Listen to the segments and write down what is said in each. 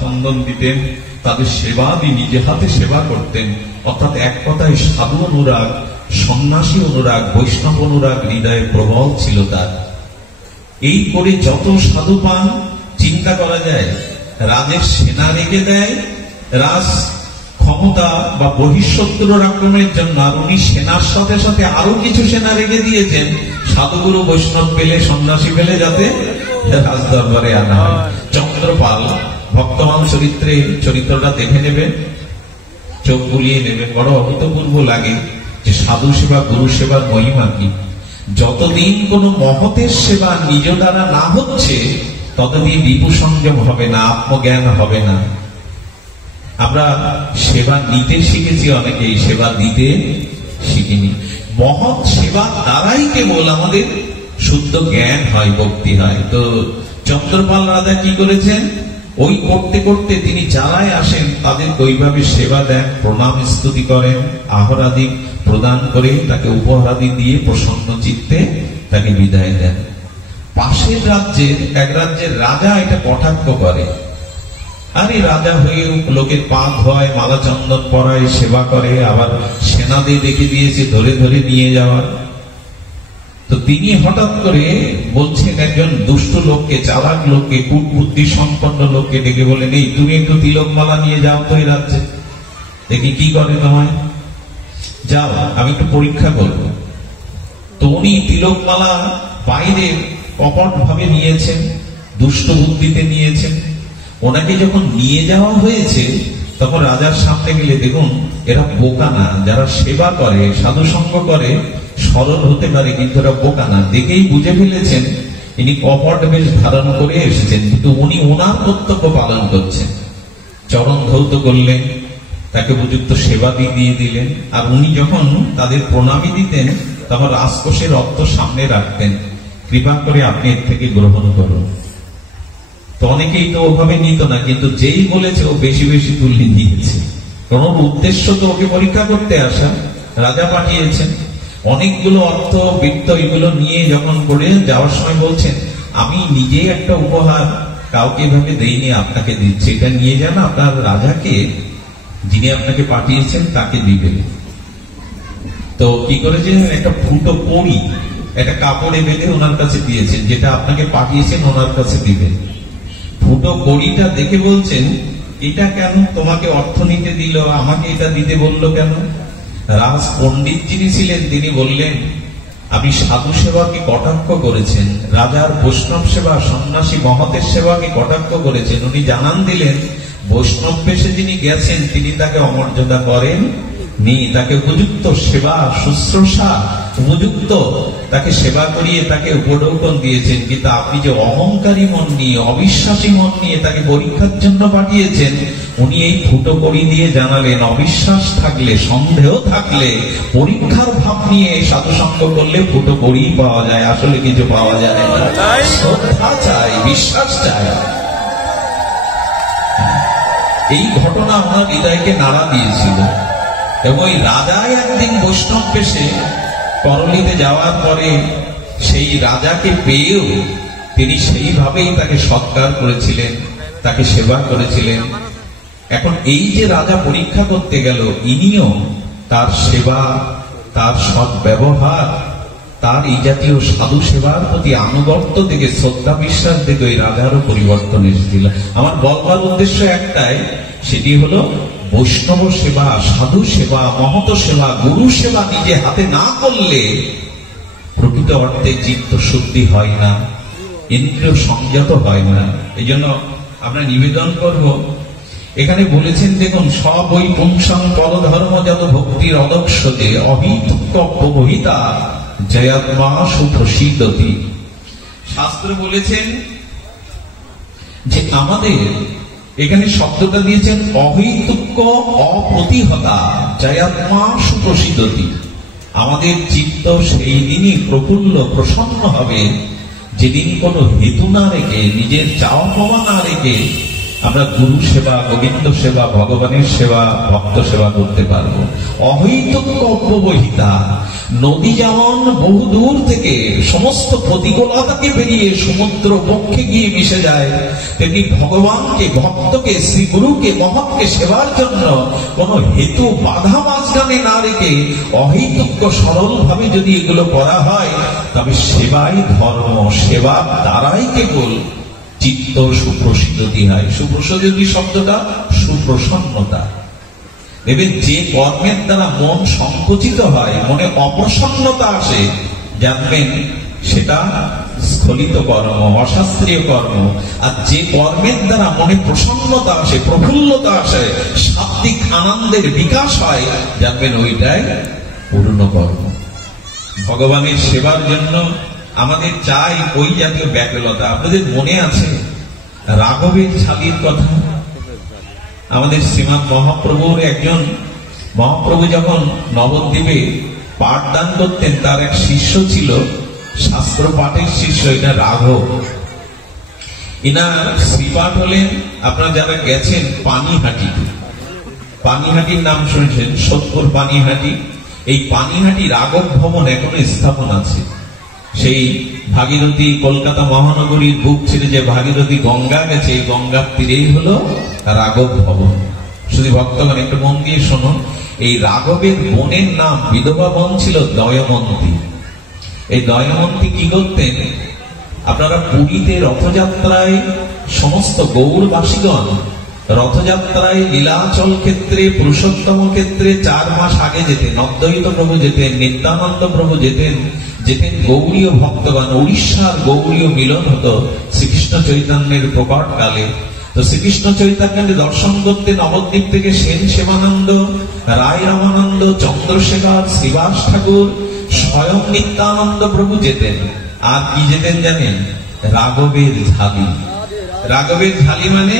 চন্দন দিতেন, তাদের সেবা দিয়ে নিজে হাতে সেবা করতেন। অর্থাৎ এক কথায় সাধু অনুরাগ, সন্ন্যাসী অনুরাগ, বৈষ্ণব অনুরাগ হৃদয়ে প্রবল ছিল তার। এই করে যত সাধু পান চিন্তা করা যায়, রাজের সেনা রেখে দেয় রাজ ক্ষমতা বা বহিঃশত্রুর আক্রমণের জন্য, আর উনি সেনার সাথে সাথে আরো কিছু সেনা রেখে দিয়েছেন সাধুগুরু বৈষ্ণব পেলে, সন্ন্যাসী পেলে যাতে রাজ দরবারে আনা হয়। চন্দ্রপাল ভক্তমান চরিত্রে চরিত্রটা দেখে নেবেন, চোখ বুলিয়ে নেবেন। বড় অভূতপূর্ব লাগে যে সাধু সেবা, গুরু সেবার মহিমা কি। যতদিন কোন মহতের সেবা নিজ দ্বারা না হচ্ছে ততদিন রিপু সংযম হবে না, আত্মজ্ঞান হবে না। আমরা সেবা নিতে শিখেছি, অনেকেই সেবা দিতে শিখিনি। মহৎ সেবা দ্বারাই কেবল আমাদের শুদ্ধ জ্ঞান হয়, ভক্তি হয়। তো চন্দ্রপাল রাজা কি করেছেন, ওই করতে করতে তিনি যারাই আসেন তাদেরকে ওইভাবে সেবা দেন, প্রণাম স্তুতি করেন, আহারাদি প্রদান করে তাকে উপহারাদি দিয়ে প্রসন্ন চিত্তে তাকে বিদায় দেন। পাশের রাজ্যের এক রাজ্যের রাজা এটা কটাক্ষ করে, আরে রাজা হয়ে লোকের পা ধোয়, মালা চন্দন পরায়, সেবা করে, আবার সেনাদের দেখে দিয়েছে ধরে ধরে নিয়ে যাওয়ার। তো তিনি হঠাৎ করে বলছেন একজন দুষ্ট লোককে, চালাক লোককে, কূটবুদ্ধি সম্পন্ন লোককে ডেকে বলেন, এই তুমি একটু তিলকমালা নিয়ে যাও তো এই রাজ্যে, দেখি কি করে তোমায়, যাও আমি একটু পরীক্ষা করব। তো উনি তিলকমালা বাইরে কপট ভাবে নিয়েছেন, দুষ্ট বুদ্ধিতে নিয়েছেন। ওনাকে যখন নিয়ে যাওয়া হয়েছে তখন রাজার সামনে গেলে দেখুন এরা বোকা না, যারা সেবা করে, সাধু সঙ্গ করে, সরল হতে পারে, কিন্তু এরা বোকা না। দেখেই বুঝে ফেলেছেন ইনি কপট বেশ ধারণ করে এসেছেন, কিন্তু উনি ওনার কর্তব্য পালন করছেন। চরণ ধৌত করলেন, তাকে উপযুক্ত সেবা দিয়ে দিলেন। আর উনি যখন তাদের প্রণামী দিতেন তখন রাজকোষের অর্থ সামনে রাখতেন, কৃপা করে আপনি এর থেকে গ্রহণ করুন। তো অনেকেই তো ওভাবে নিত না, কিন্তু যেই বলেছে ও বেশি বেশি তুলে নিয়েছে। কোন উদ্দেশ্য তো ওকে পরীক্ষা করতে আসা, রাজা পাঠিয়েছেন। অনেকগুলো অর্থ বৃত্ত এগুলো নিয়ে যখন করে যাওয়ার সময় বলছেন, আমি নিজেই একটা উপহার কাউকে এভাবে দেইনি, আপনাকে দিচ্ছি, এটা নিয়ে যান আপনার রাজাকে, যিনি আপনাকে পাঠিয়েছেন তাকে দিবেন। তো কি করেছেন, একটা ফুটো কড়ি একটা কাপড়ে বেঁধে ওনার কাছে দিয়েছেন, যেটা আপনাকে পাঠিয়েছেন ওনার কাছে দিবেন। ফুটো কড়িটা দেখে বলছেন, এটা কেন তোমাকে অর্থ নিতে দিল, আমাকে এটা দিতে বললো কেন? রাজ পণ্ডিত যিনি ছিলেন তিনি বললেন, আপনি সাধু সেবাকে কটাক্ষ করেছেন, রাজার বৈষ্ণব সেবা, সন্ন্যাসী মহতের সেবাকে কটাক্ষ করেছেন। উনি জানান দিলেন বৈষ্ণব পেশে যিনি গেছেন তিনি তাকে অমর্যাদা করেন নি, তাকে উপযুক্ত সেবা শুশ্রূষা, উপযুক্ত তাকে সেবা করিয়ে তাকে উপঢৌকন দিয়েছেন। কিন্তু আপনি যে অহংকারী মন নিয়ে, অবিশ্বাসী মন নিয়ে তাকে পরীক্ষার জন্য পাঠিয়েছেন, উনি এই ফুটো কড়ি দিয়ে জানালেন, অবিশ্বাস থাকলে, সন্দেহ থাকলে, পরীক্ষার ভাব নিয়ে সাধু সঙ্গ করলে ফুটো কড়ি পাওয়া যায়, আসলে কিছু পাওয়া যায় না। শ্রদ্ধা চাই, বিশ্বাস চাই। এই ঘটনা আমার হৃদয়কে নাড়া দিয়েছিল। এবং ওই রাজাই একদিন বৈষ্ণব পেশে করলিতে যাওয়ার পরে সেই রাজাকে পেয়েও তিনি সেইভাবেই তাকে সৎকার করেছিলেন, তাকে সেবা করেছিলেন। এখন এই যে রাজা পরীক্ষা করতে গেল, ইনিও তার সেবা, তার সৎ ব্যবহার, তার এই জাতীয় সাধু সেবার প্রতি আনুগত্য থেকে, শ্রদ্ধা বিশ্বাস থেকে ওই রাজারও পরিবর্তন এসেছিল। আমার বলবার উদ্দেশ্য একটাই, সেটি হলো বৈষ্ণব সেবা, সাধু সেবা, মহত সেবা, গুরু সেবা নিজে হাতে না করলে প্রকৃত অর্থে চিত্ত শুদ্ধি হয় না, ইন্দ্রিয় সংযত হয় না। এই জন্য আমরা নিবেদন করব, এখানে বলেছেন দেখুন, সব ওই পুংসং পরধর্ম যত ভক্তির অদক্ষ যে অহিতা জয়াত্মা সুপ্রসিদ্ধতি। শাস্ত্র বলেছেন যে আমাদের এখানে শব্দটা দিয়েছেন অহৈতুক্য অপ্রতিহতা জয়াত্মা সুপ্রসিদ্ধতি। আমাদের চিত্ত সেই দিনই প্রফুল্ল প্রসন্ন হবে যেদিন কোনো হেতু না রেখে, নিজের চাওয়া পাওয়া না রেখে আমরা গুরু সেবা, গোবিন্দ সেবা, ভগবানের সেবা, ভক্ত সেবা করতে পারবো। অহৈতুক অব্যবহিতা, নদী যেমন বহু দূর থেকে সমস্ত প্রতিকূলতাকে পেরিয়ে সমুদ্র বক্ষে গিয়ে মিশে যায়, তেমনি ভগবানকে, ভক্তকে, শ্রী গুরুকে, মহৎকে সেবার জন্য কোন হেতু বাধা মাঝখানে না রেখে অহৈতুক সরল ভাবে যদি এগুলো করা হয়, তবে সেবাই ধর্ম। সেবার দ্বারাই কেবল চিত্ত সুপ্রসিদ্ধি হয়। সুপ্রসিদ্ধি শব্দটা সুপ্রসন্নতা। দেখবেন যে কর্মের দ্বারা মন সংকুচিত হয়, মনে অপ্রসন্নতা আসে, জানবেন সেটা স্খলিত কর্ম, অশাস্ত্রীয় কর্ম। আর যে কর্মের দ্বারা মনে প্রসন্নতা আসে, প্রফুল্লতা আসে, সাত্বিক আনন্দের বিকাশ হয়, জানবেন ওইটাই পূর্ণ কর্ম। ভগবানের সেবার জন্য আমাদের চাই ওই জাতীয় ব্যাকুলতা। আপনাদের মনে আছে রাঘবের ঝালির কথা? আমাদের শ্রীমান মহাপ্রভুর একজন, মহাপ্রভু যখন নবদ্বীপে পাঠদান করতেন, তার এক শিষ্য ছিল, শাস্ত্র পাঠের শিষ্য, এটা রাঘব। ইনার শ্রীপাঠ হলেন, আপনারা যারা গেছেন পানিহাটি, পানিহাটির নাম শুনেছেন, সোদপুর পানিহাটি। এই পানিহাটি রাঘব ভবন এখনো স্থাপন আছে। সেই ভাগীরথী, কলকাতা মহানগরীর বুক ছেড়ে যে ভাগীরথী গঙ্গা গেছে, এই গঙ্গার তীরেই হলো রাঘব ভবন। শুধু ভক্তগণ একটু মন দিয়ে শোনো, এই রাঘবের বোনের নাম, বিধবা বোন ছিল দয়মন্তী। এই দয়মন্তী কি করতেন? আপনারা পুরীতে রথযাত্রায় সমস্ত গৌরবাসীগণ রথযাত্রায় লীলাচল ক্ষেত্রে, পুরুষোত্তম ক্ষেত্রে 4 মাস আগে যেতেন। অদ্বৈত প্রভু যেতেন, নিত্যানন্দ প্রভু যেতেন, যেতেন গৌড়ীয় ভক্তগণ। উড়িষ্যার গৌড়ীয় মিলন হতো শ্রীকৃষ্ণ চৈতন্যের প্রকট কালে। তো শ্রীকৃষ্ণ চৈতন্যকে দর্শন করতে নবদ্বীপ থেকে সেন সেবানন্দ, রায় রামানন্দ, চন্দ্রশেখর, শ্রীবাস ঠাকুর, স্বয়ং নিত্যানন্দ প্রভু যেতেন। আর কি যেতেন জানেন? রাঘবের ঝালি। রাঘবের ঝালি মানে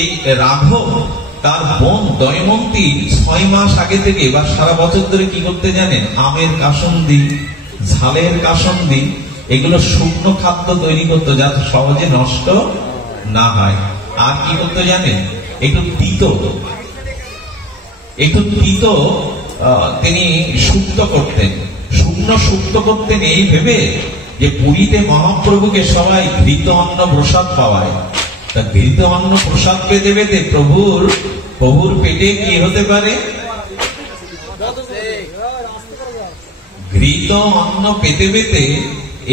এই রাঘব তার বোন দয়মন্তী 6 মাস আগে থেকে বা সারা বছর ধরে কি করতে জানেন? আমের কাসন্দি, ঝালের কাসন্দি, এগুলো শুকনো খাদ্য তৈরি করতো যাতে সহজে নষ্ট না হয়। আর কি করতে জানেন? একটু তিতো তিনি শুক্ত করতেন, শুকনো শুক্ত করতেন, এই ভেবে যে পুরীতে মহাপ্রভুকে সবাই ঘৃত অন্ন প্রসাদ পাওয়ায়। তা ঘৃত অন্ন প্রসাদ পেতে পেতে প্রভুর পেটে কি হতে পারে? ঘৃত অন্ন পেতে পেতে,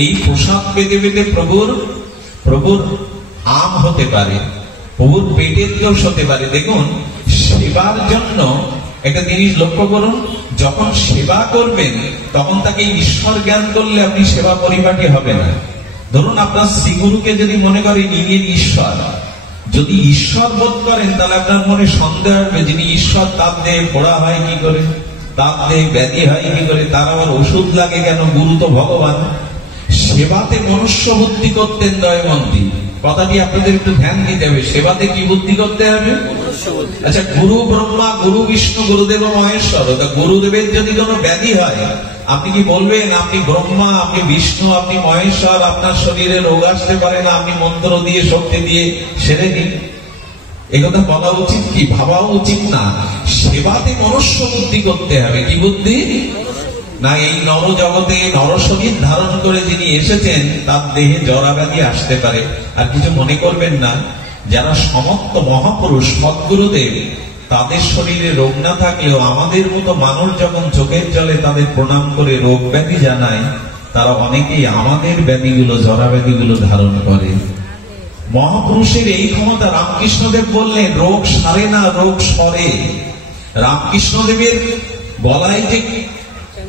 এই প্রসাদ পেতে পেতে প্রভুর আম হতে পারে, প্রভুর পেটের দোষ হতে পারে। দেখুন, সেবার জন্য একটা জিনিস লক্ষ্য করুন, যখন সেবা করবেন তখন তাকে ঈশ্বর জ্ঞান করলে আপনি সেবা পরিপাটি হবে না। ধরুন আপনার শ্রীগুরুকে যদি মনে করেন ইনি ঈশ্বর, যদি ঈশ্বর বোধ করেন, তাহলে আপনার মনে সন্দেহ আসবে, যিনি ঈশ্বর তার দেহে ফোড়া হয় কি করে, তার দেহে ব্যাধি হয় কি করে, তার আবার ওষুধ লাগে কেন? গুরু তো ভগবান। সেবাতে মনুষ্য বুদ্ধি করতেন দয়মন্তী। কথাটি আপনাদের একটু ধ্যান দিতে হবে। সেবাতে কি বুদ্ধি করতে হবে? আচ্ছা, গুরু ব্রহ্মা, গুরু বিষ্ণু, গুরুদেব মহেশ্বর। গুরুদেবের যদি কোনো ব্যাধি হয়, আপনি কি বলবেন আপনি ব্রহ্মা, আপনি বিষ্ণু, আপনি মহেশ্বর, আপনার শরীরে রোগ আসতে পারে না, আপনি মন্ত্র দিয়ে শক্তি দিয়ে সেরে দিন? একথা বলা উচিত কি? ভাবাও উচিত না। সেবাতে মনুষ্য বুদ্ধি করতে হবে। কি বুদ্ধি? না এই নর জগতে নর শরীর ধারণ করে যিনি এসেছেন, তার দেহে জরাব্যাধি আসতে পারে। আর কিছু মনে করবেন না, যারা সমস্ত মহাপুরুষ সদ্গুরুদেব, তাদের শরীরে রোগ না থাকলেও আমাদের মতো মানুষ যখন চোখের জলে তাদের প্রণাম করে রোগ ব্যাধি জানায়, তারা অনেকেই আমাদের ব্যাধিগুলো, জরাব্যাধিগুলো ধারণ করে। মহাপুরুষের এই ক্ষমতা। রামকৃষ্ণদেব বললেন রোগ সারে না, রোগ সরে। রামকৃষ্ণদেবের গলায় যে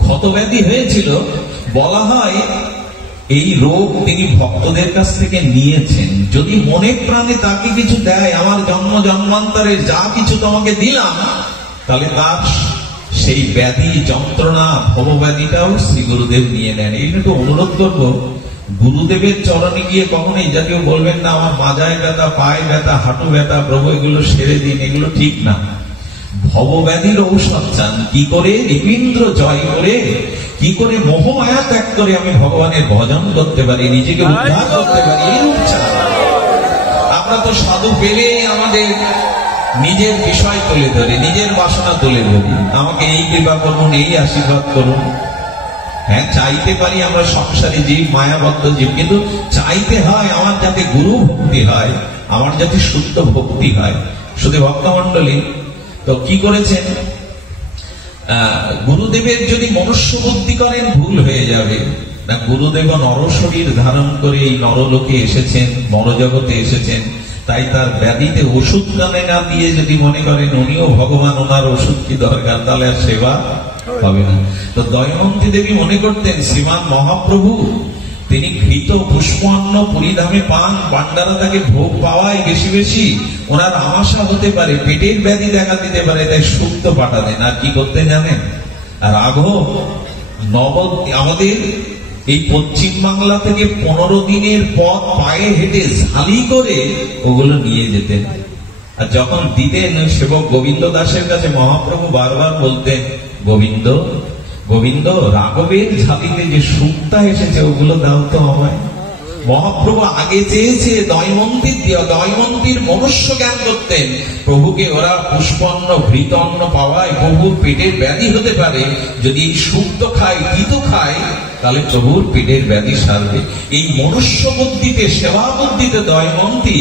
ক্ষতব্যাধি হয়েছিল, বলা হয় এই রোগ তিনি ভক্তদের কাছ থেকে নিয়েছেন। যদি মনে প্রাণে তাকে কিছু দেয়, আমার জন্ম জন্মান্তরে যা কিছু তোমাকে দিলাম, তাহলে তার সেই ব্যাধি, যন্ত্রণা, ভবব্যাধিটাও শ্রী গুরুদেব নিয়ে নেন। এই একটু অনুরোধ করবো, গুরুদেবের চরণে গিয়ে কখনো এই জাতীয় বলবেন না আমার মাজায় ব্যথা, পায়ে ব্যথা, হাঁটু ব্যথা, প্রভু এগুলো সেরে দিন। এগুলো ঠিক না। ভবব্যাধির ঔষধ চান কি করে? হৃদীন্দ্র জয় করে, কি করে মোহমায়া ত্যাগ করে আমি ভগবানের ভজন করতে পারি, নিজেকে উদ্ধার করতে পারি, এই রূপ চান। আমরা তো সাধু পেলে আমাদের নিজের বিষয় তুলে ধরি, নিজের বাসনা তুলে ধরি, আমাকে এই কৃপা করুন, এই আশীর্বাদ করুন। হ্যাঁ, চাইতে পারি আমরা সংসারী জীব, মায়াবদ্ধ জীব, কিন্তু চাইতে হয় আমার যাতে গুরু ভক্তি হয়, আমার যাতে শুদ্ধ ভক্তি হয়। শুধু ভক্তমন্ডলী তো কি করেছেন, গুরুদেবের যদি মনুষ্য বুদ্ধি করেন ভুল হয়ে যাবে না। গুরুদেব নর শরীর ধারণ করে এই নরলোকে এসেছেন, মরজগতে এসেছেন, তাই তার ব্যাধিতে ওষুধ কানে না দিয়ে যদি মনে করেন উনিও ভগবান, ওনার ওষুধ কি দরকার, তাহলে আর সেবা হবে না। তো দয়মন্তী দেবী মনে করতেন শ্রীমান মহাপ্রভু তিনি ঘৃত পুষ্পান্ন পরিধামে পান, পান্ডারা তাকে ভোগ পাওয়ায় বেশি বেশি, ওনার আমাশা হতে পারে, পেটের ব্যাধি দেখা দিতে পারে, তাই সুক্ত পাঠাতেন। আর কি করতে জানেন, রাঘব আমাদের এই পশ্চিম বাংলা থেকে 15 দিনের পথ পায়ে হেঁটে ঝালি করে ওগুলো নিয়ে যেতেন। আর যখন দিতেন সেবক গোবিন্দ দাসের কাছে মহাপ্রভু বারবার বলতেন, গোবিন্দ গোবিন্দ, রাঘবের ঝালিতে যে সুক্তা এসেছে ওগুলো দাও তো আমায়। মহাপ্রভু আগে চেয়েছে দয়মন্তীর দিয়া, দয়মন্তীর মনুষ্য জ্ঞান করতেন। প্রভুকে ওরা পুষ্পন্ন ঘৃত অন্ন পাওয়ায় প্রভুর পেটের ব্যাধি হতে পারে, যদি এই সুক্ত খায়, তিতো খায়, তাহলে প্রভুর পেটের ব্যাধি সারবে। এই মনুষ্য বুদ্ধিতে, সেবা বুদ্ধিতে দয়মন্তী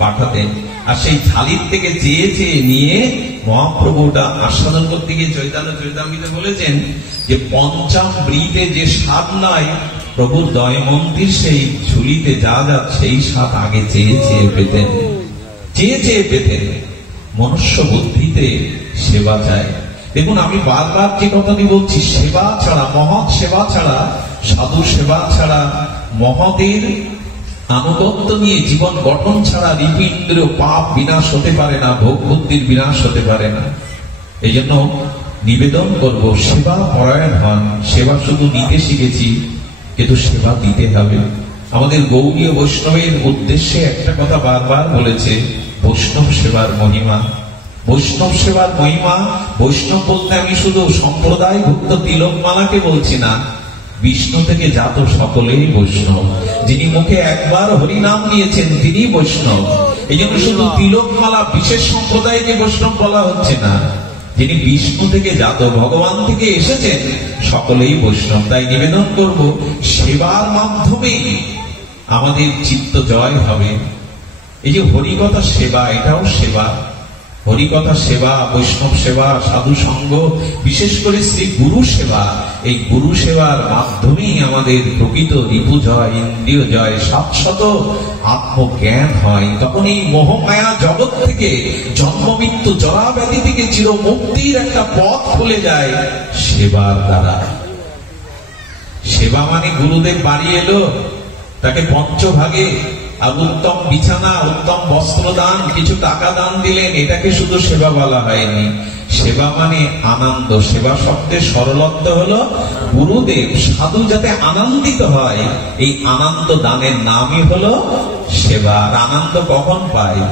পাঠাতেন। আর সেই থালির থেকে চেয়ে চেয়ে নিয়ে মহাপ্রভুটা আস্বাদন করতে গিয়ে চৈতন্য চরিতামৃতে বলেছেন যে পঞ্চামৃতে যে স্বাদ নয়, প্রভুর দয়মন্তীর সেই ঝুলিতে যা যা সেই স্বাদ আগে চেয়ে চেয়ে পেতেন, চেয়ে চেয়ে পেতেন। মনুষ্য বুদ্ধিতে সেবা চায়। দেখুন, আমি বারবার যে কথাটি বলছি, সেবা ছাড়া, মহৎ সেবা ছাড়া, সাধু সেবা ছাড়া, মহতের আনুগত্য নিয়ে জীবন গঠন ছাড়া হৃদীন্দ্র পাপ বিনাশ হতে পারে না, ভোগ বুদ্ধির বিনাশ হতে পারে না। এই জন্য নিবেদন করব, সেবা পরায়ণ হন। সেবা শুধু নিতে শিখেছি, কিন্তু সেবা দিতে হবে। আমাদের গৌড়ীয় বৈষ্ণবের উদ্দেশ্যে একটা কথা বারবার বলেছে, বৈষ্ণব সেবার মহিমা। বৈষ্ণব সেবার মহিমা, বৈষ্ণব বলতে আমি শুধু সম্প্রদায়ভুক্ত তিলকমালাকে বলছি না, বিষ্ণু থেকে জাত সকলেই বৈষ্ণব। যিনি মুখে একবার হরিনাম নিয়েছেন তিনি বৈষ্ণব। এই জন্য শুধু তিলকমালা বিশেষ সম্প্রদায়কে বৈষ্ণব বলা হচ্ছে না, যিনি বিষ্ণু থেকে জাত, ভগবান থেকে এসেছেন, সকলেই বৈষ্ণব। তাই নিবেদন করব, সেবার মাধ্যমে আমাদের চিত্ত জয় হবে। এই যে হরিকথা সেবা, এটাও সেবা। হরিকথা সেবা, বৈষ্ণব সেবা, সাধু সঙ্গ, বিশেষ করে শ্রী গুরু সেবা। এই গুরু সেবার মাধ্যমেই আমাদের প্রকৃত রিপু জয়, ইন্দ্রিয় জয়, শাশ্বত আত্মজ্ঞান হয়। তখন এই মোহমায়া জগৎ থেকে, জন্ম মৃত্যু জরা ব্যাধি থেকে চির মুক্তির একটা পথ খুলে যায় সেবার দ্বারা। সেবা মানে গুরুদেব বাড়ি এলো, তাকে পঞ্চভাগে আর উত্তম বিছানা, উত্তম বস্ত্র দান, কিছু টাকা দান দিলেন, এটাকে শুধু সেবা বলা হয়নি। সেবা মানে আনন্দ। সেবা শব্দের সরলত্ব হলো গুরুদেব, সাধু যাতে আনন্দিত হয়, এই আনন্দ দানের নামই হলো সেবা। আর আনন্দ কখন পায়?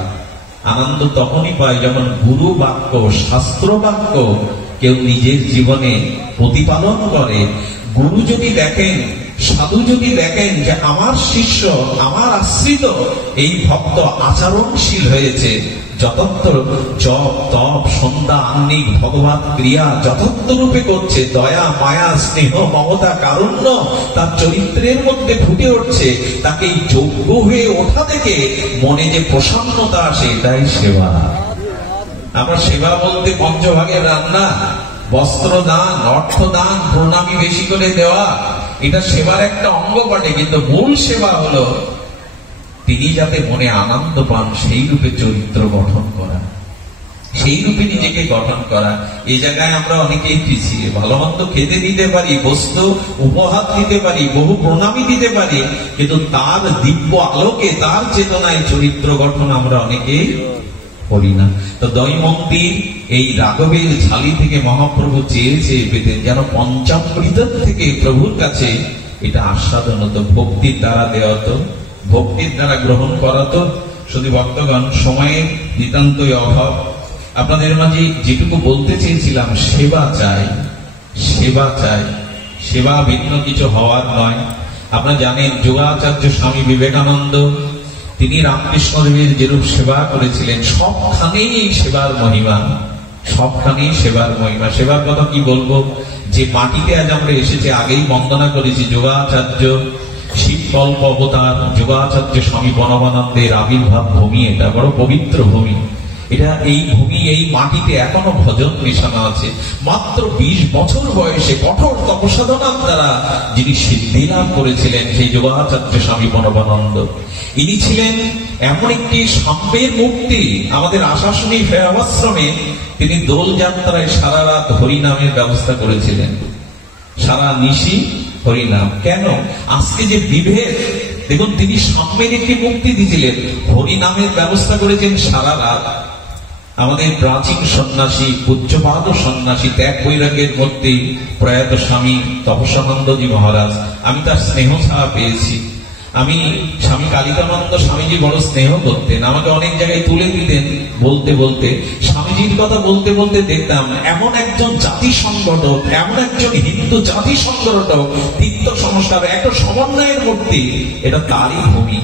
আনন্দ তখনই পায় যখন গুরু বাক্য, শাস্ত্র বাক্য কেউ নিজের জীবনে প্রতিপালন করে। গুরু যদি দেখেন, সাধু যদি দেখেন যে আমার শিষ্য, আমার আশ্রিত এই ভক্ত আচরণশীল হয়েছে, যতত্র জপ তপ সন্ধ্যা আহ্নিক ভগবত ক্রিয়া যতত্র রূপে করছে, দয়া মায়া স্নেহ মমতা কারুণ্য তার চরিত্রের মধ্যে ফুটে উঠছে, তাকে যোগ্য হয়ে ওঠা থেকে মনে যে প্রসন্নতা আসে, এটাই সেবা। আমরা সেবা বলতে পঞ্চভাগের রান্না, বস্ত্র দান, অর্থ দান, প্রণামী বেশি করে দেওয়া, এটা সেবার একটা অঙ্গ বটে। কিন্তু মূল সেবা হলো তিনি যাতে মনে আনন্দ পান সেই রূপে চরিত্র গঠন করা, সেই রূপে নিজেকে গঠন করা। এই জায়গায় আমরা অনেকেই পিছিয়ে। ভালো মন্দ খেতে দিতে পারি, বস্তু উপহার দিতে পারি, বহু প্রণামী দিতে পারি, কিন্তু তার দিব্য আলোকে, তার চেতনায় চরিত্র গঠন আমরা অনেকেই করি না। তো দয়মন্তীর এই রাঘবের ঝালি থেকে মহাপ্রভু চেয়ে চেয়ে পেতেন, যেন পঞ্চামৃত থেকে প্রভুর কাছে এটা আস্বাদন হতো, ভক্তির দ্বারা দেওয়া হতো, ভক্তির দ্বারা গ্রহণ করাতো। শুধু ভক্তগণ, সময়ের নিতান্তই অভাব। আপনাদের মাঝে যেটুকু বলতে চেয়েছিলাম, সেবা চাই, সেবা চাই। সেবা ভিন্ন কিছু হওয়ার নয়। আপনারা জানেন যোগাচার্য স্বামী বিবেকানন্দ তিনি রামকৃষ্ণদেবের যেরূপ সেবা করেছিলেন, সবখানেই এই সেবার মহিমা, সবখানেই সেবার মহিমা। সেবার কথা কি বলবো, যে মাটিতে আজ আমরা এসেছি, আগেই বন্দনা করেছি, যোগাচার্য শিবকল্প অবতার, যোগাচার্য স্বামী বনবানন্দের আবির্ভাব ভূমি, এটা বড় পবিত্র ভূমি। এটা এই ভূমি, এই মাটিতে এখনো ভজন মিশানো আছে। মাত্র 20 বছর বয়সে কঠোর তপসাধনার দ্বারা যিনি সিদ্ধি লাভ করেছিলেন, সেই যোগাচার্য স্বামী বনবানন্দ, ইনি ছিলেন এমন একটি সাম্যের মুক্তি। আমাদের আশাশুনি ফেরাশ্রমে তিনি দোল যাত্রায় সারা রাত হরিনামের ব্যবস্থা করেছিলেন, সারা নিশি হরিনাম। কেন? আজকে যে বিভেদ, দেখুন তিনি সাম্যের একটি মুক্তি দিয়েছিলেন, হরিনামের ব্যবস্থা করেছেন সারা রাত। আমাদের প্রাচীন সন্ন্যাসী, পূজ্যপাদ সন্ন্যাসী, ত্যাগ বৈরাগ্যের মধ্যে প্রয়াত স্বামী তপস্যানন্দজি মহারাজ, আমি তার স্নেহ ছাড়া পেয়েছি। আমি স্বামী কালিকানন্দ স্বামীজি বড় স্নেহ করতেন, আমাকে অনেক জায়গায় তুলে দিতেন। বলতে বলতে, স্বামীজির কথা বলতে বলতে দেখতাম এমন একজন জাতি সংগঠক, এমন একজন হিন্দু জাতি সংগঠক, তীর্থ সংস্কার, একটা সমন্বয়ের মূর্তি, এটা তারই ভূমি।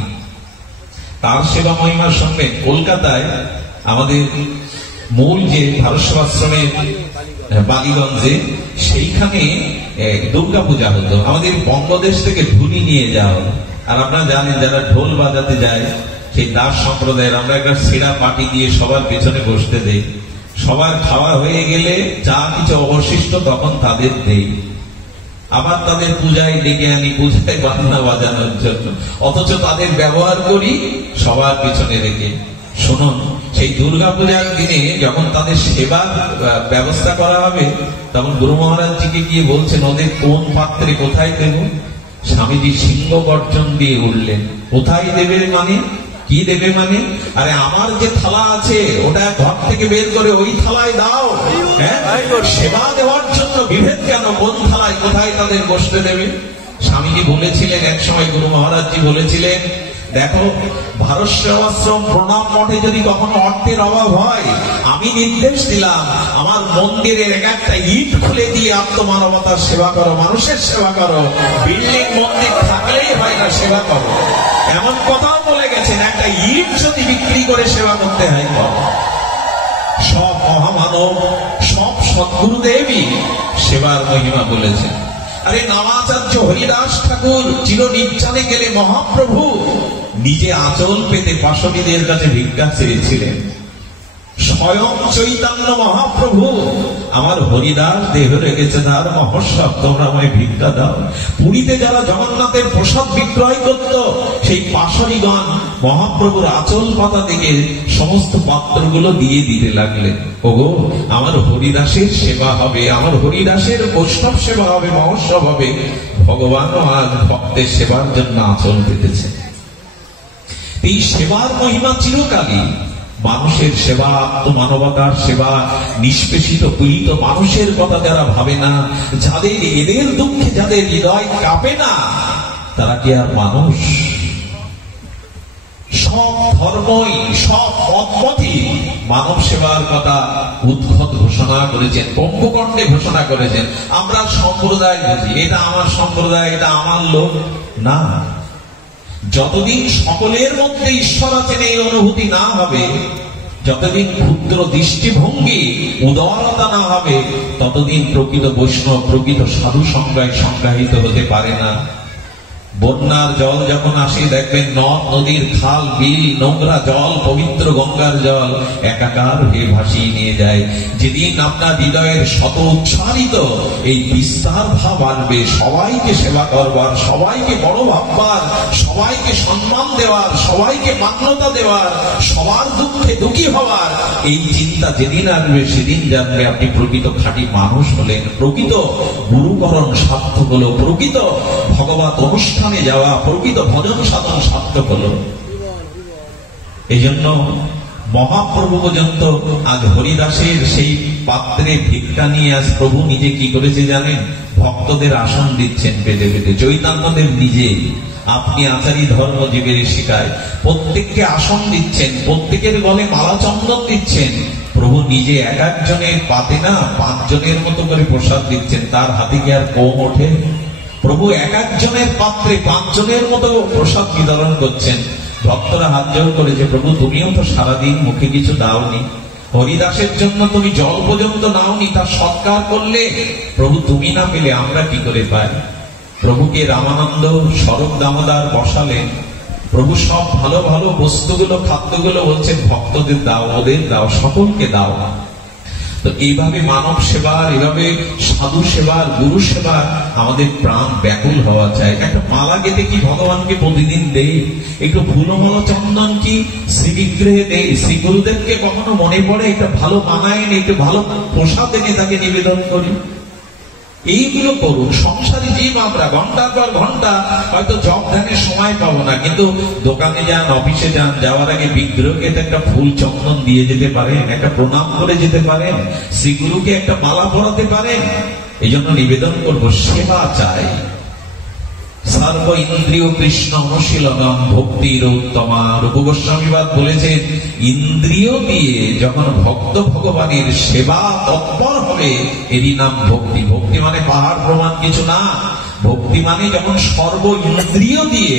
তার সেবা মহিমার সঙ্গে কলকাতায় আমাদের মূল যে ভারত সেবাশ্রমের বালিগঞ্জে, সেইখানে দুর্গাপূজা হতো। আমাদের বঙ্গদেশ থেকে ধুনি নিয়ে যাওয়া, আর আপনারা জানেন যারা ঢোল বাজাতে যায়, সেই দাস সম্প্রদায়ের, আমরা একটা সেরা পার্টি দিয়ে সবার পেছনে বসতে দেই। সবার খাওয়া হয়ে গেলে যা কিছু অবশিষ্ট তখন তাদের দেই, আবার তাদের পূজায় ডেকে আনি, পূজায় বাজনা বাজানোর জন্য, অথচ তাদের ব্যবহার করি সবার পেছনে রেখে। শুনুন, সেই দুর্গাপূজার দিনে যখন তাদের সেবার ব্যবস্থা করা হবে, তখন গুরু মহারাজজিকে গিয়ে বলছেন ওদের কোন পাত্রে কোথায় দেব। স্বামীজি সিংহ গর্জন দিয়ে উঠলেন, কোথায় দেবে মানে, কি দেবে মানে, আরে আমার যে থালা আছে ওটা ঘর থেকে বের করে ওই থালায় দাও। সেবা দেওয়ার জন্য বিভেদ কেন, কোন থালায় কোথায় তাদের বসতে দেবে। স্বামীজি বলেছিলেন, এক সময় গুরু মহারাজজি বলেছিলেন, দেখো ভারত সেবাশ্রম প্রণাম মঠে যদি কখনো অর্থের অভাব হয়, আমি নির্দেশ দিলাম আমার মন্দিরের একটা ইট খুলে দিয়ে আত্মমানবতার সেবা করো, মানুষের সেবা করো। বিল্ডিং মন্দির থাকলেই হয় না, সেবা করো। এমন কথাও বলে গেছেন, একটা ইট যদি বিক্রি করে সেবা করতে হয়। সব মহামানব, সব সদ্গুরুদেবই সেবার মহিমা বলেছেন। আরে নামাচার্য হরিদাস ঠাকুর চির নির্জনে গেলে মহাপ্রভু নিজে আঁচল পেতে পাশবীদের কাছে ভিক্ষা চেয়েছিলেন। স্বয়ং চৈতন্য মহাপ্রভু, আমার হরিদাস দেহ রেখেছে তার মহোৎসব, তোমরা আমায় ভিক্ষা দাও। পুরীতে যারা জগন্নাথের প্রসাদ বিক্রয় করত, সেই পাশরীগণ মহাপ্রভুর আঁচল পাতা থেকে সমস্ত পাত্রগুলো দিয়ে দিতে লাগলেন। ওগো, আমার হরিদাসের সেবা হবে, আমার হরিদাসের বৈষ্ণব সেবা হবে, মহোৎসব হবে। ভগবানও আজ ভক্তের সেবার জন্য আঁচল পেতেছে। এই সেবার মহিমা চিরকালই। মানুষের সেবা, আত্মমানবতার সেবা, নিষ্পেষিত পীড়িত মানুষের কথা যারা ভাবে না, যাদের এদের দুঃখে যাদের হৃদয় কাঁপে না, তারা কি আর মানুষ? সব ধর্মই, সব মতই মানব সেবার কথা উদ্ঘট ঘোষণা করেছেন, ব্রহ্মকণ্ডে ঘোষণা করেছেন। আমরা সম্প্রদায় বুঝি, এটা আমার সম্প্রদায়, এটা আমার লোক না। যতদিন সকলের মধ্যে ঈশ্বর আছেন এই অনুভূতি না হবে, যতদিন ক্ষুদ্র দৃষ্টিভঙ্গি, উদারতা না হবে, ততদিন প্রকৃত বৈষ্ণব, প্রকৃত সাধু সংজ্ঞায় সংজ্ঞায়িত হতে পারে না। বন্যার জল যখন আসে, দেখবেন নদ নদীর খাল বিল, নোংরা জল, পবিত্র গঙ্গার জল একাকার হয়ে ভাসিয়ে নিয়ে যায়। যেদিন আপনার হৃদয়ের শত উচ্চারিত এই বিস্তার ভাব আসবে, সবাইকে সেবা করবার, সবাইকে বড় ভাববার, সবাইকে সম্মান দেওয়ার, সবাইকে মান্যতা দেওয়ার, সবার দুঃখে দুঃখী হওয়ার, এই চিন্তা যেদিন আসবে, সেদিন জানবে আপনি প্রকৃত খাঁটি মানুষ হলেন, প্রকৃত গুরুকরণ সার্থক হলো, প্রকৃত ভগবত অনুষ্ঠানে যাওয়া, প্রকৃত ভজন সাধন সার্থক হলো। এই জন্য মহাপ্রভু পর্যন্ত আজ হরিদাসের সেই পাত্রে ভিক্ষা নিয়ে আজ প্রভু নিজে কি করেছে জানেন? ভক্তদের আসন দিচ্ছেন পেতে পেতে। চৈতন্যদেব নিজে, আপনি আচারী ধর্ম জীবের শিখায়, প্রত্যেককে আসন দিচ্ছেন, প্রত্যেকের গলে মালা চন্দন দিচ্ছেন। প্রভু নিজে এক একজনের পাতে না 5 জনের মতো করে প্রসাদ দিচ্ছেন। তার হাতে কি আর কম ওঠে? প্রভু এক একজনের পাত্রে 5 জনের মতো প্রসাদ বিতরণ করছেন। ভক্তরা হাত জোড় করেছে, প্রভু তুমিও তো সারাদিন মুখে কিছু দাওনি, হরিদাসের জন্য তুমি জল পর্যন্ত নাওনি, তার সৎকার করলে, প্রভু তুমি না পেলে আমরা কি করে পাই? প্রভুকে রামানন্দ স্বরূপ দামোদর বসালেন, প্রভু সব ভালো ভালো বস্তুগুলো, খাদ্যগুলো বলছেন ভক্তদের দাও, ওদের দাও, সকলকে দাও। তো এইভাবে মানব সেবার, এইভাবে সাধু সেবার, গুরু সেবার আমাদের প্রাণ ব্যাকুল হওয়া চাই। একটা মালা গেঁথে কি ভগবানকে প্রতিদিন দেই? একটু ফুলমালা চন্দন কি শ্রী বিগ্রহে দেই? শ্রী গুরুদেবকে কখনো মনে পড়ে একটা ভালো মালা এনে, একটু ভালো প্রসাদ এনে তাকে নিবেদন করি? এইগুলো করুন। সংসারী জীব আমরা, ঘন্টার পর ঘন্টা হয়তো জপ ধ্যানের সময় পাবো না, কিন্তু দোকানে যান, অফিসে যান, যাওয়ার আগে বিগ্রহকে একটা ফুল চন্দন দিয়ে যেতে পারেন, একটা প্রণাম করে যেতে পারেন, শ্রীগুরুকে একটা মালা পরাতে পারেন। এই জন্য নিবেদন করবো, সেবা চাই। সর্ব ইন্দ্রিয় কৃষ্ণ অনুশীলনম ভক্তির উত্তমা। রূপ গোস্বামীবাদ বলেছেন, ইন্দ্রিয় দিয়ে যখন ভক্ত ভগবানের সেবা তৎপর হবে, এরই নাম ভক্তি। ভক্তি মানে পাহাড় প্রমাণ কিছু না। ভক্তি মানে যখন সর্ব ইন্দ্রিয় দিয়ে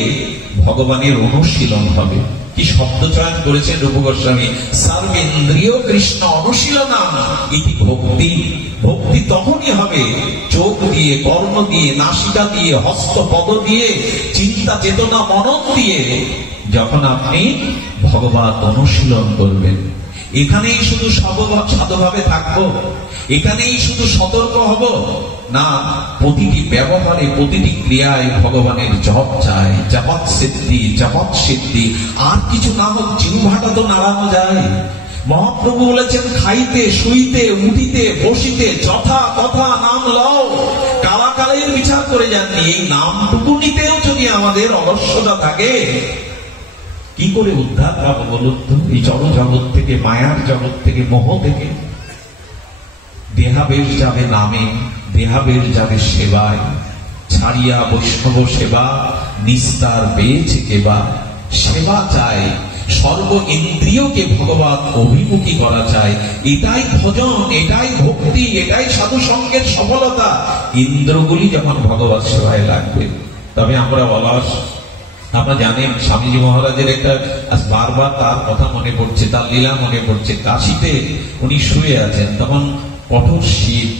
ভগবানের অনুশীলন হবে। কি শব্দ চয়ন করেছেন রূপ গোস্বামী, সর্বেন্দ্রিয় কৃষ্ণ অনুশীলনম ইতি ভক্তি। ভক্তি তখনই হবে চোখ দিয়ে, কর্ণ দিয়ে, নাসিকা দিয়ে, হস্ত পদ দিয়ে, চিন্তা চেতনা মনন দিয়ে, যখন আপনি ভগবান অনুশীলন করবেন। এখানেই শুধু সাধুভাবে থাকবো, এখানেই শুধু সতর্ক হব না, প্রতিটি ব্যবহারে, প্রতিটি ক্রিয়ায় ভগবানের জপ চাই। জপৎ সিদ্ধি, জপৎ সিদ্ধি। আর কিছু না হোক, জিহ্বাটা তো নাড়ানো যায়। মহাপ্রভু বলেছেন, খাইতে, শুইতে, উঠিতে, বসিতে যথা তথা নাম লও। কালাকালের বিচার করে যাননি। এই নামটুকু নিতেও যদি আমাদের অলস্যতা থাকে, কি করে উদ্ধার পাবো বলুন তো? এই জড় জগৎ থেকে, মায়ার জগৎ থেকে, মোহ থেকে। দেহাবেশ যাবে নামে, দেহাবেশ যাবে সেবায়। ছাড়িয়া বৈষ্ণব সেবা, নিস্তার পেয়েছে কেবা। সেবা চাই, সর্ব ইন্দ্রিয়কে ভগবান অভিমুখী করা চাই। এটাই ভজন, এটাই ভক্তি, এটাই সাধু সঙ্গের সফলতা। ইন্দ্রগুলি যখন ভগবত সেবায় লাগবে, তবে আমরা অলস। আপনারা জানেন, স্বামীজি মহারাজের একটা বারবার তার কথা মনে পড়ছে, তার লীলা মনে পড়ছে। কাশিতে উনি শুয়ে আছেন, তখন কঠোর শীত।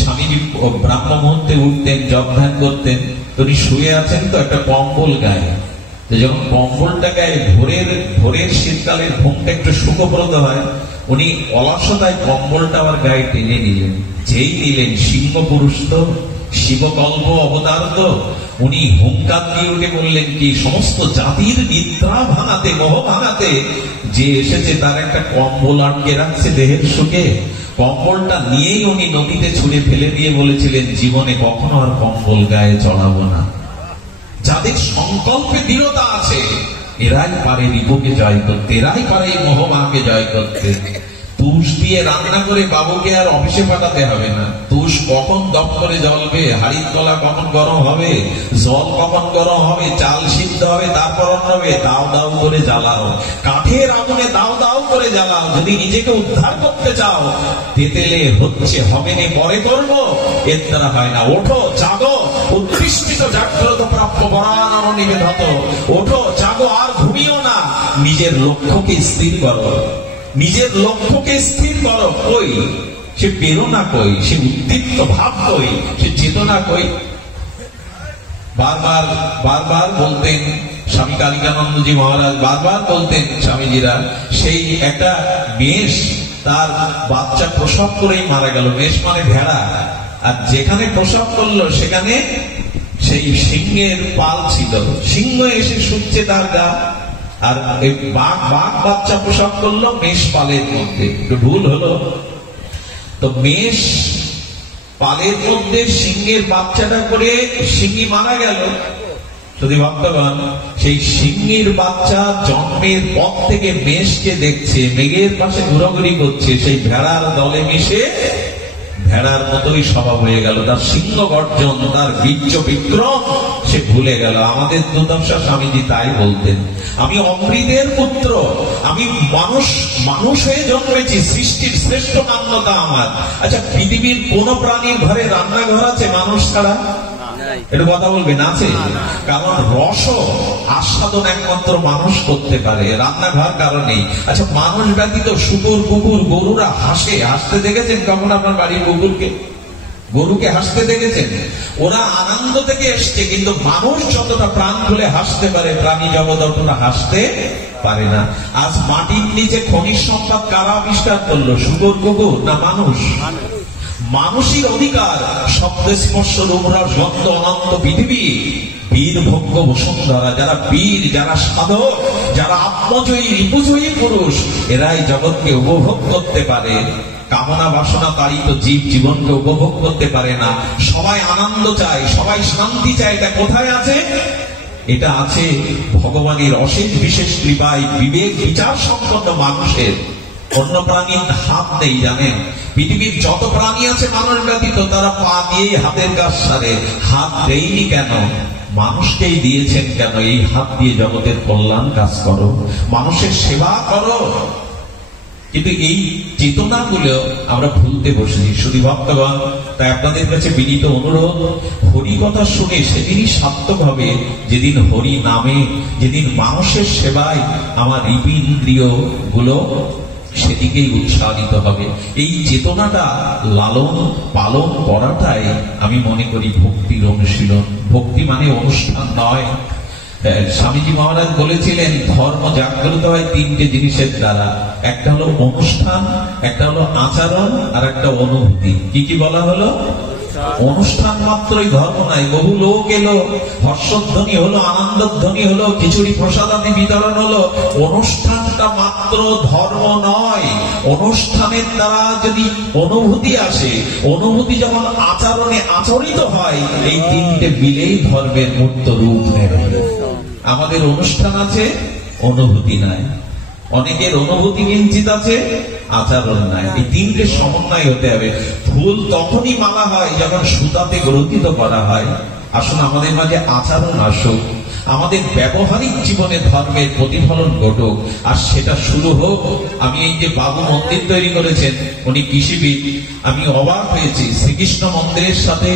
স্বামীজি ব্রাহ্ম মুহূর্তে উঠতেন, জপ ধ্যান করতেন। উনি শুয়ে আছেন তো একটা কম্বল গায়ে। যখন কম্বলটা গায়ে, ভোরের শীতকালের ঘুমটা একটু সুখপ্রদ হয়, উনি অলসতায় কম্বলটা আবার গায়ে টেনে নিলেন। যেই নিলেন, সিংহ পুরুষ তো, শিবকল্প অবতার তো, উনি হুঙ্কার দিয়ে উঠে বললেন কি, সমস্ত জাতির নিদ্রা ভাঙাতে, মোহ ভাঙাতে যে এসেছে, তার একটা কম্বল আটকে রাখছে দেহের সুখে। কম্বলটা নিয়েই উনি নদীতে ছুঁড়ে ফেলে দিয়ে বলেছিলেন, জীবনে কখনো আর কম্বল গায়ে চড়াবো না। যাদের সংকল্পে দৃঢ়তা আছে, এরাই পারে রিপুকে জয় করতে, এরাই পারে এই মোহমাকে জয় করতে। তুষ দিয়ে রান্না করে বাবুকে আর অফিসে পাঠাতে হবে না। তুষ কখন দপ্তরে জ্বলবে, হাড়ির তলা কখন গরম হবে, জল কখন গরম হবে, চাল সিদ্ধ হবে, তারপর হবে দাও দাও করে জ্বালাও। কাঠের আগুনে দাও দাও করে জ্বালাও। যদি নিজেকে উদ্ধার করতে চাও, তেতেলে হচ্ছে, হবে না, পরে করবো, এর দ্বারা হয় না। ওঠো, জাগো, উৎকৃষ্ট জাগ্রত প্রাপ্য বরানন নিবেদত। ওঠো, জাগো, আর ঘুমিও না। নিজের লক্ষ্যকে স্থির করো, নিজের লক্ষ্যকে স্থির করো। কই সে প্রেরণা, কই সে উদ্দীপ্ত ভাব, কই সে চেতনা, কই? বারবার বারবার বলতেন স্বামী কালিকানন্দজি মহারাজ, বারবার বলতেন স্বামীজিরা, সেই একটা মেষ তার বাচ্চা প্রসব করেই মারা গেল। মেষ মানে ভেড়া। আর যেখানে প্রসব করলো সেখানে সেই সিংহের পাল ছিল। সিংহ এসে শুচ্ছে তার গা। আর বাঘ বাচ্চা প্রসব করলো মেষ পালের মধ্যে। একটু ভুল হলো তো, মেষ পালের মধ্যে সিংহের বাচ্চাটা করে সিংহী মারা গেল। যদি ভক্তগণ, সেই সিংহের বাচ্চা জন্মের পর থেকে মেষকে দেখছে, মেঘের পাশে ঘোরাঘুরি করছে, সেই ভেড়ার দলে মিশে ভেড়ার মতোই স্বভাব হয়ে গেল। তার সিংহ গর্জন, তার বীর্য বিক্রম সে ভুলে গেল। আমাদের দুর্দশা স্বামীজি তাই বলতেন, আমি অমৃতের পুত্র, আমি মানুষ হয়ে জন্মেছি, সৃষ্টির শ্রেষ্ঠ মান্যতা আমার। আচ্ছা, পৃথিবীর কোন প্রাণীর ঘরে রান্নাঘর আছে মানুষ ছাড়া? একটু কথা বলবেন, আছে? কারণ রস আস্বাদন একমাত্র মানুষ করতে পারে, রান্নাঘর কারণেই। আচ্ছা, মানুষ ব্যতীত শুকুর, কুকুর, গরুরা হাসে, হাসতে দেখেছেন কখন আপনার বাড়ির কুকুরকে, গরুকে হাসতে দেখেছেন? ওরা আনন্দ থেকে এসছে, কিন্তু মানুষ যতটা প্রাণ খুলে হাসতে পারে প্রাণী জগৎ অতটা হাসতে পারে না। আজ মাটির নিচে খনিজ সম্পদ কারা আবিষ্কার করলো, শুকুর, কুকুর না মানুষ? মানুষের অধিকার শব্দ স্পর্শ রূপরস গন্ধ অনন্ত পৃথিবী, বীর ভোগ্য বসুন্ধরা, যারা বীর, যারা সাধক, যারা আত্মজয়ী রিপুজয়ী পুরুষ, এরাই জগৎকে উপভোগ করতে পারে। কামনা বাসনা তাড়িত জীব জীবনকে উপভোগ করতে পারে না। সবাই আনন্দ চায়, সবাই শান্তি চায়। এটা কোথায় আছে? এটা আছে ভগবানের অশেষ বিশেষ কৃপায় বিবেক বিচার সম্পন্ন মানুষের। অন্য প্রাণীর হাত নেই, জানেন? পৃথিবীর যত প্রাণী আছে মানুষ ব্যতীত, তারা পা দিয়েই হাতের কাজ সারে। হাত দেয়নি কেন? মানুষকেই দিয়েছেন কেন? এই হাত দিয়ে জগতের কল্যাণ কাজ করো, মানুষের সেবা করো। কিন্তু এই চেতনাগুলো আমরা ভুলতে বসেছি। শুধু ভক্তগণ, তাই আপনাদের কাছে বিনীত অনুরোধ, হরি কথা শুনে সেদিনই সার্থক হবে যেদিন হরি নামে, যেদিন মানুষের সেবায় আমার ইন্দ্রিয় গুলো সেদিকেই উৎসাহিত হবে। এই চেতনাটা লালন পালন করাটাই আমি মনে করি ভক্তির অনুশীলন। ভক্তি মানে অনুষ্ঠান নয়। স্বামীজি মহারাজ বলেছিলেন, ধর্ম জাগ্রত হয় তিনটে জিনিসের দ্বারা। একটা হলো অনুষ্ঠান, একটা হলো আচরণ, আর একটা অনুভূতি। কি কি বলা হলো? অনুষ্ঠান মাত্রই ধর্ম নাই। বহু লোক এলো, হর্ষধ্বনি হলো, আনন্দধ্বনি হলো, খিচুড়ি প্রসাদ আদি বিতরণ হলো, অনুষ্ঠানটা মাত্র ধর্ম নয়। অনুষ্ঠানের দ্বারা যদি অনুভূতি আসে, অনুভূতি যখন আচরণে আচরিত হয়, এই তিনটে মিলেই ধর্মের মূর্ত রূপ নেবে। আমাদের অনুষ্ঠান আছে, অনুভূতি নাই। অনেকের অনুভূতি কিঞ্চিত আছে, আচরণ নাই। এই তিনটে সমন্বয় হতে হবে। ফুল তখনই মালা হয় যখন সুতাতে গ্রথিত করা হয়। আসুন আমাদের মাঝে আচরণ আসুক, আমাদের ব্যবহারিক জীবনে ধর্মের প্রতিফলন ঘটুক। আর সেটা শুরু হোক। আমি এই যে বাবু মন্দির তৈরি করেছেন, উনি কৃষিবিদ, আমি অবাক হয়েছি। শ্রীকৃষ্ণ মন্দিরের সাথে,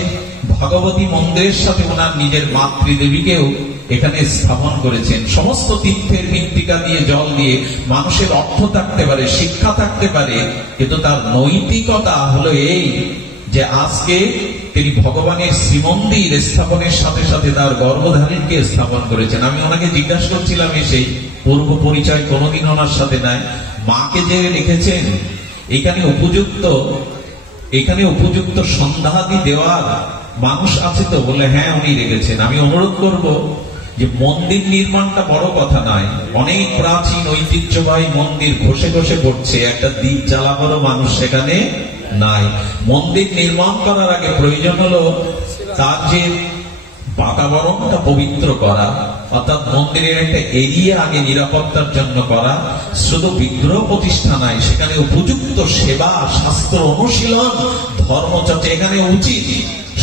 ভগবতী মন্দিরের সাথে ওনার নিজের মাতৃদেবীকেও এখানে স্থাপন করেছেন। সমস্ত তীর্থের মৃত্তিকা দিয়ে, জল দিয়ে মানুষের অর্থ থাকতে পারে, শিক্ষা থাকতে পারে, কিন্তু তার নৈতিকতা হলো এই যে আজকে তিনি ভগবানের শ্রীমন্দির স্থাপনের সাথে সাথে তার গর্ভধারীকে স্থাপন করেছেন। আমি ওনাকে জিজ্ঞাসা করছিলাম, এসেই পূর্ব পরিচয় কোনোদিন ওনার সাথে নাই, মাকে যে রেখেছেন এখানে উপযুক্ত সন্ধ্যাদি দেওয়ার মানুষ আছে তো? বলে হ্যাঁ, উনি রেখেছেন। আমি অনুরোধ করব যে মন্দির নির্মাণটা বড় কথা নয়। অনেক প্রাচীন ঐতিহ্যবাহী মন্দির ঘষে ঘষে পড়ছে, একটা দ্বীপ জ্বালাবারও মানুষ সেখানে নাই। মন্দির নির্মাণ করার আগে প্রয়োজন হলো তার যে বাতাবরণটা পবিত্র করা, অর্থাৎ মন্দিরের একটা এরিয়া আগে নিরাপত্তার জন্য করা। শুধু বিগ্রহ প্রতিষ্ঠা নাই, সেখানে উপযুক্ত সেবা, শাস্ত্র অনুশীলন, ধর্মচর্চা এখানে উচিত।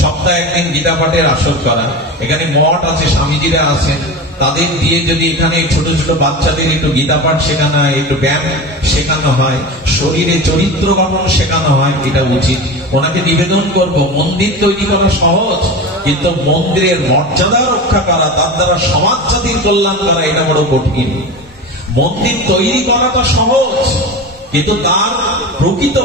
সপ্তাহে একদিন গীতা পাঠের আসর করা। এখানে মঠ আছে, স্বামীজিরা আছেন, তাদের দিয়ে যদি এখানে ছোট ছোট বাচ্চাদের একটু গীতা পাঠ শেখানো হয়, একটু ব্যায়াম শেখানো হয়, শরীরে চরিত্র গঠন শেখানো হয়, এটা উচিত। ওনাকে নিবেদন করব, মন্দির তৈরি করা সহজ, কিন্তু মন্দিরের মর্যাদা রক্ষা করা, তার দ্বারা সমাজ জাতির কল্যাণ করা, এটা বড় কঠিন। মন্দির তৈরি করাটা সহজ, কিন্তু তার প্রকৃত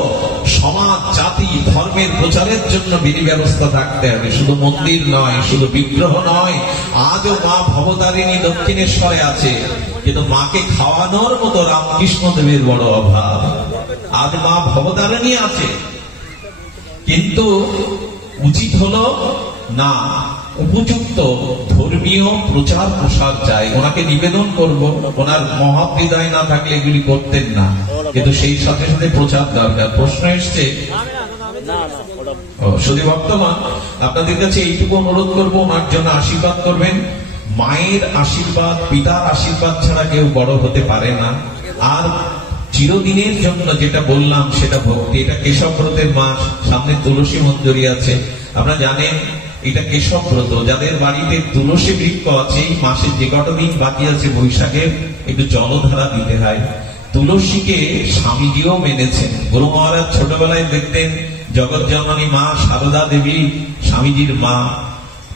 সমাজ জাতি ধর্মের প্রচারের জন্য বিধি ব্যবস্থা থাকতে হবে। শুধু মন্দির নয়, শুধু বিগ্রহ নয়। আজও মা ভবতারিণী দক্ষিণেশ্বরে আছে, কিন্তু মাকে খাওয়ানোর মতো রামকৃষ্ণ দেবের বড় অভাব। আজ মা ভবতারিণী আছে, কিন্তু উচিত হলো না, উপযুক্ত ধর্মীয় প্রচার প্রসার চাই। ওনাকে নিবেদন করব, ওনার মহৎ হৃদয় না থাকলে এগুলি করতেন না, কিন্তু সেই সাথে সাথে প্রচার দরকার। প্রশ্ন এসছে, শুধু ভক্তগণ, আপনাদের কাছে এইটুকু অনুরোধ করবো, ওনার জন্য আশীর্বাদ করবেন। মায়ের আশীর্বাদ, পিতার আশীর্বাদ ছাড়া কেউ বড় হতে পারে না। আর চিরদিনের জন্য যেটা বললাম সেটা ভক্তি। এটা কেশব ব্রতের মাস, সামনে তুলসী মঞ্জুরি আছে। আপনারা জানেন এটা কেশব ব্রত। যাদের বাড়িতে তুলসী বৃক্ষ আছে, এই মাসে যে কটা দিন বাকি আছে বৈশাখের, একটু জলধারা দিতে হয়। তুলসীকে স্বামীজিও মেনেছেন। গুরু মহারাজ ছোটবেলায় দেখতেন জগৎ জননী মা সারদা দেবী স্বামীজির মা,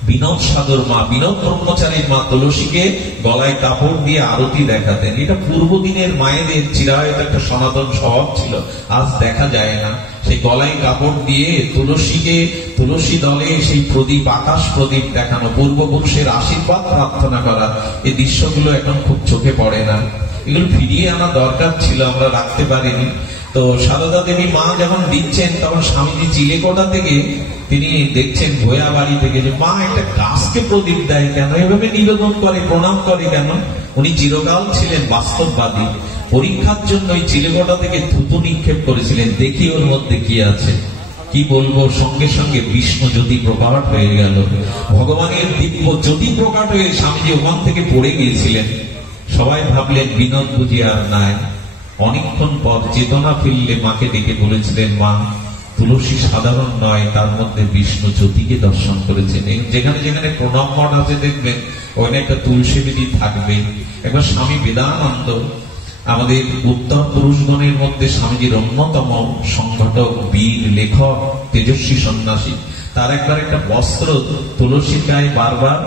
বিনোদ সাধুর মা, বিনোদ ব্রহ্মচারীর মা তুলসীকে গলায় কাপড় দিয়ে আরতি দেখাতেন। এটা পূর্বদিনের মায়েদের চিরায়ত একটা সনাতন স্বভাব ছিল, আজ দেখা যায় না। সেই গলায় কাপড় দিয়ে তুলসীকে, তুলসী দলে সেই প্রদীপ, আকাশ প্রদীপ দেখানো, পূর্বপুরুষের আশীর্বাদ প্রার্থনা করা, এই দৃশ্যগুলো এখন খুব চোখে পড়ে না। এগুলো ফিরিয়ে আনা দরকার ছিল, আমরা রাখতে পারিনি। তো সারদা দেবী মা যখন দিচ্ছেন, তখন স্বামীজি চিলেকোটা থেকে তিনি দেখছেন ভয়া বাড়ি থেকে যে মা একটা গাছকে প্রদীপ দেয় কেন, এভাবে নিবেদন করে, প্রণাম করে কেন। উনি চিরকাল ছিলেন বাস্তববাদী। পরীক্ষার জন্য ওই চিলেকোটা থেকে থুতু নিক্ষেপ করেছিলেন, দেখি ওর মধ্যে কি আছে। কি বলবো, সঙ্গে সঙ্গে বিষ্ণু জ্যোতি প্রকাট হয়ে গেল। ভগবানের দিব্য জ্যোতি প্রকাট হয়ে স্বামীজি ওখান থেকে পড়ে গিয়েছিলেন। সবাই ভাবলেন বিনোদ বুঝি আর নাই। অনেকক্ষণ পর চেতনা ফিরলে মাকে ডেকে বলেছিলেন, মা তুলসী সাধারণ নয়, তার মধ্যে বিষ্ণু জ্যোতিকে দর্শন করেছেন। যেখানে যেখানে প্রণব মঠ আছে দেখবেন ওখানে একটা তুলসী বিধি থাকবে। একবার স্বামী বেদানন্দ, আমাদের উত্তর পুরুষগণের মধ্যে স্বামীজির অন্যতম সংগঠক, বীর, লেখক, তেজস্বী সন্ন্যাসী, তার একবার একটা বস্ত্র তুলসীর গায়ে বারবার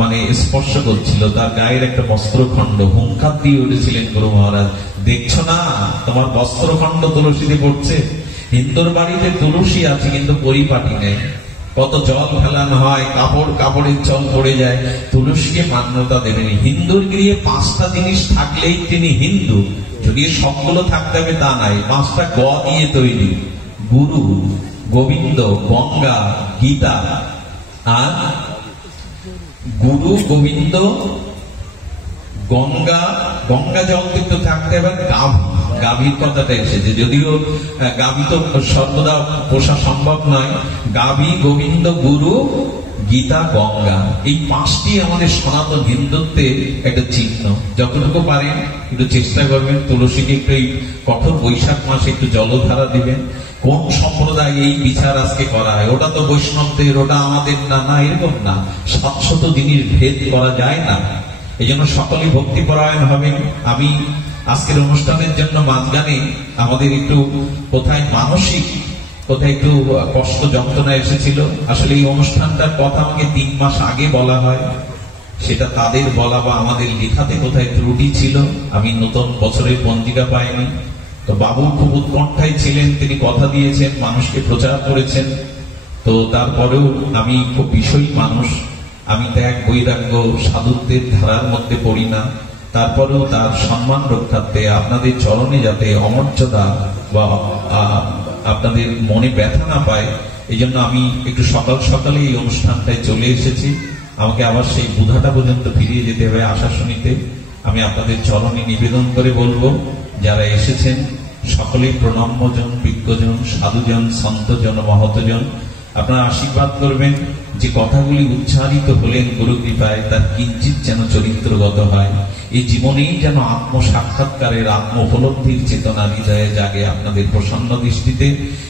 মানে স্পর্শ করছিল। তার গায়ের একটা বস্ত্রখণ্ড হুঙ্কার দিয়ে উঠেছিলেন গুরু মহারাজ, দেখছো না তোমার বস্ত্রখণ্ড তুলসীতে পড়ছে। হিন্দুর বাড়িতে তুলসী আছে কিন্তু পরিপাটি নেই, কত জল ফেলানো হয়, কাপড়ের জল পড়ে যায়, তুলসীকে মান্যতা দেবেনি। হিন্দুর গৃহে 5টা জিনিস থাকলেই তিনি হিন্দু, যদি সবগুলো থাকতে হবে তা নাই। 5টা গ দিয়ে তৈরি, গুরু, গোবিন্দ, গঙ্গা, গীতা। আর গুরু, গোবিন্দ, গঙ্গা, গঙ্গা জল কিন্তু থাকতে হবে। গাভীর কথাটা এসেছে, যদিও গাভী তো সর্বদা পোষা সম্ভব নয়। গাভী, গোবিন্দ, গুরু, গীতা, গঙ্গা, এই 5টি আমাদের সনাতন হিন্দুত্বের একটা চিহ্ন। যতটুকু পারেন একটু চেষ্টা করবেন, তুলসীকে একটু এই কঠোর বৈশাখ মাসে একটু জলধারা দিবেন। কোন সম্প্রদায় এই বিচার আজকে করা হয়, ওটা তো বৈষ্ণবদের, ওটা আমাদের না, না এরকম না। 700 জিনিস ভেদ করা যায় না। এই জন্য সকলেই ভক্তিপরায়ণ হবেন। আমি আজকের অনুষ্ঠানের জন্য মাঝখানে আমাদের একটু কোথায় মানসিক, কোথায় একটু কষ্ট যন্ত্রণা এসেছিল। আসলে এই অনুষ্ঠানটার কথা আমাকে 3 মাস আগে বলা হয়, সেটা তাদের বলা বা আমাদের লেখাতে কোথায় ত্রুটি ছিল, আমি নতুন বছরের পঞ্জিকা পাইনি। তো বাবু খুব উৎকণ্ঠায় ছিলেন, তিনি কথা দিয়েছেন, মানুষকে প্রচার করেছেন। তো তারপরেও আমি খুব বিষয়ী মানুষ, আমি ত্যাগ, বৈরাগ্য, সাধুত্বের ধারার মধ্যে পড়ি না। তারপরেও তার সম্মান রক্ষার্থে আপনাদের চরণে যাতে অমর্যাদা বা আপনাদের মনে ব্যথা না পায়, এই জন্য আমি একটু সকাল সকালে এই অনুষ্ঠানটায় চলে এসেছি। আমাকে আবার সেই বুধাটা পর্যন্ত ফিরিয়ে যেতে হবে আশাশুনিতে। আমি আপনাদের চরণে নিবেদন করে বলবো, যারা এসেছেন সকলেই প্রণম্যজন, বিজ্ঞজন, সাধুজন, সন্তজন, মহতজন, আপনারা আশীর্বাদ করবেন যে কথাগুলি উচ্চারিত হলেন গুরু কৃপায় তার কিঞ্চিত যেন চরিত্রগত হয়। এই জীবনেই যেন আত্ম সাক্ষাৎকারের, আত্ম উপলব্ধির চেতনা হৃদয়ে জাগে আপনাদের প্রসন্ন দৃষ্টিতে।